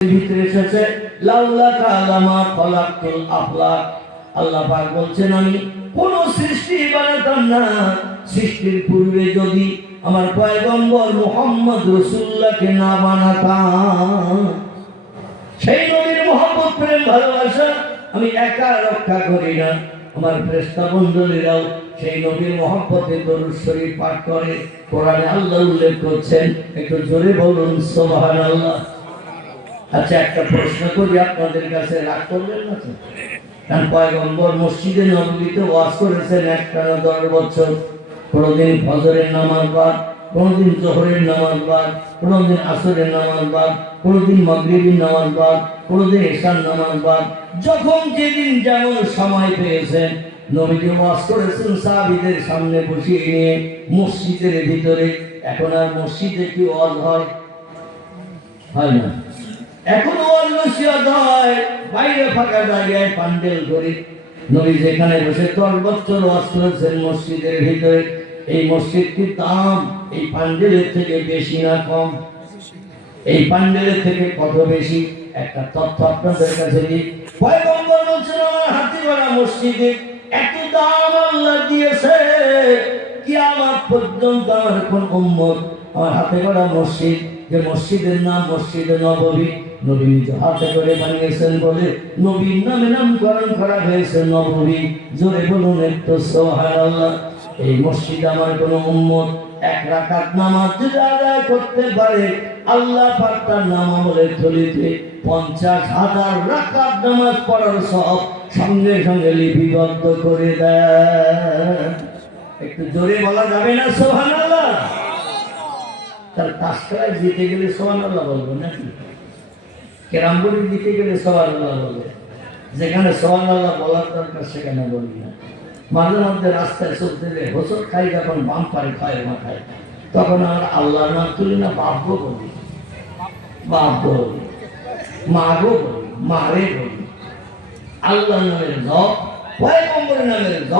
ভিতরে এসেছে আফলাক আল্লাহ পাক বলছেন, আমি কোন সৃষ্টি বানাতাম না। সৃষ্টির পূর্বে যদি আমার পয়গম্বর রসুল্লাহকে না বানাতাম, সেই নবীর মোহাম্মদ প্রেম, ভালোবাসা আমি একা রক্ষা করি না। আমার ফেরেশতা মণ্ডলীরাও সেই নবীর মহব্বতে দরুদ শরীফ পাঠ করে। কোরআনে আল্লাহ উল্লেখ করছেন, একটু জোরে বলুন, সুবহানাল্লাহ। আচ্ছা একটা প্রশ্ন করি, আপনাদের কাছে রাগ করবেন না তো? কারণ পয়গম্বর মসজিদে নবীতে ওয়াজ করেছেন একটানা দশ বছর, কোনোদিন ফজরের নামাজ বাদ, কোনোদিন জোহরের নামাজ বাদ, কোনোদিন আসরের নামাজ বাদ, কোনোদিন মগরিবের নামাজ বাদ, কোনোদিন এশার নামাজ বাদ। যখন যেদিন যেমন সময় পেয়েছেন, নবীজি ওয়াজ করেছেন সাহাবীদের সামনে বসিয়ে নিয়ে মসজিদের ভিতরে। এখন আর মসজিদে কি ওয়াজ হয়? হয় না। এখন বাইরে ফাঁকা জায়গায় পান্ডেল করে। নবী যেখানে বসে দশ বছর করেছেন মসজিদের ভিতরে। এই মসজিদটির দাম? এই পান্ডেলের থেকে বেশি না কম? এই পান্ডেলের থেকে কত বেশি? একটা তথ্য আপনাদের কাছে দিই। পয়গম্বর বলছেন, আমার হাতিগড়া মসজিদে এত দাম আল্লাহ দিয়েছে। কিয়ামত পর্যন্ত আমার কোন উম্মত, আমার হাতে গড়া মসজিদ, যে মসজিদের নাম মসজিদে নববী নবী নিজ হাতে করে বানিয়েছেন বলে, নবীর নামে নামকরণ করা হয়েছে নববী জোরে বলুন একটু সোহারাল্লাহ এই মসজিদ আমার কোনো উম্মত এক রাকাত নামাজ যদি আদায় করতে পারে, আল্লাহ পাক তার নাম আমলের থলিতে পঞ্চাশ হাজার রাকাত নামাজ পড়ার সব সঙ্গে সঙ্গে লিপিবদ্ধ করে দেয়। একটু জোরে বলা যাবে না সোহান আল্লাহ তার কাজটায় জিতে গেলে সোহান আল্লাহ বলব নাকি? কেরামবুড়ি দিতে গেলে আল্লাহ বলবে যেখানে সোহান আল্লাহ বলার দরকার, সেখানে বলি না। মাঝে মধ্যে রাস্তায় চলতে যে হোসর খাই যখন বাম পারে খায় মাথায় তখন আমরা আল্লাহর নাম তুলি না বাব্য বলি। বাব্য বলি। মাগো বলি। মারে বলি। আল্লাহ নামের জপ, পয়গম্বরের নামের জপ।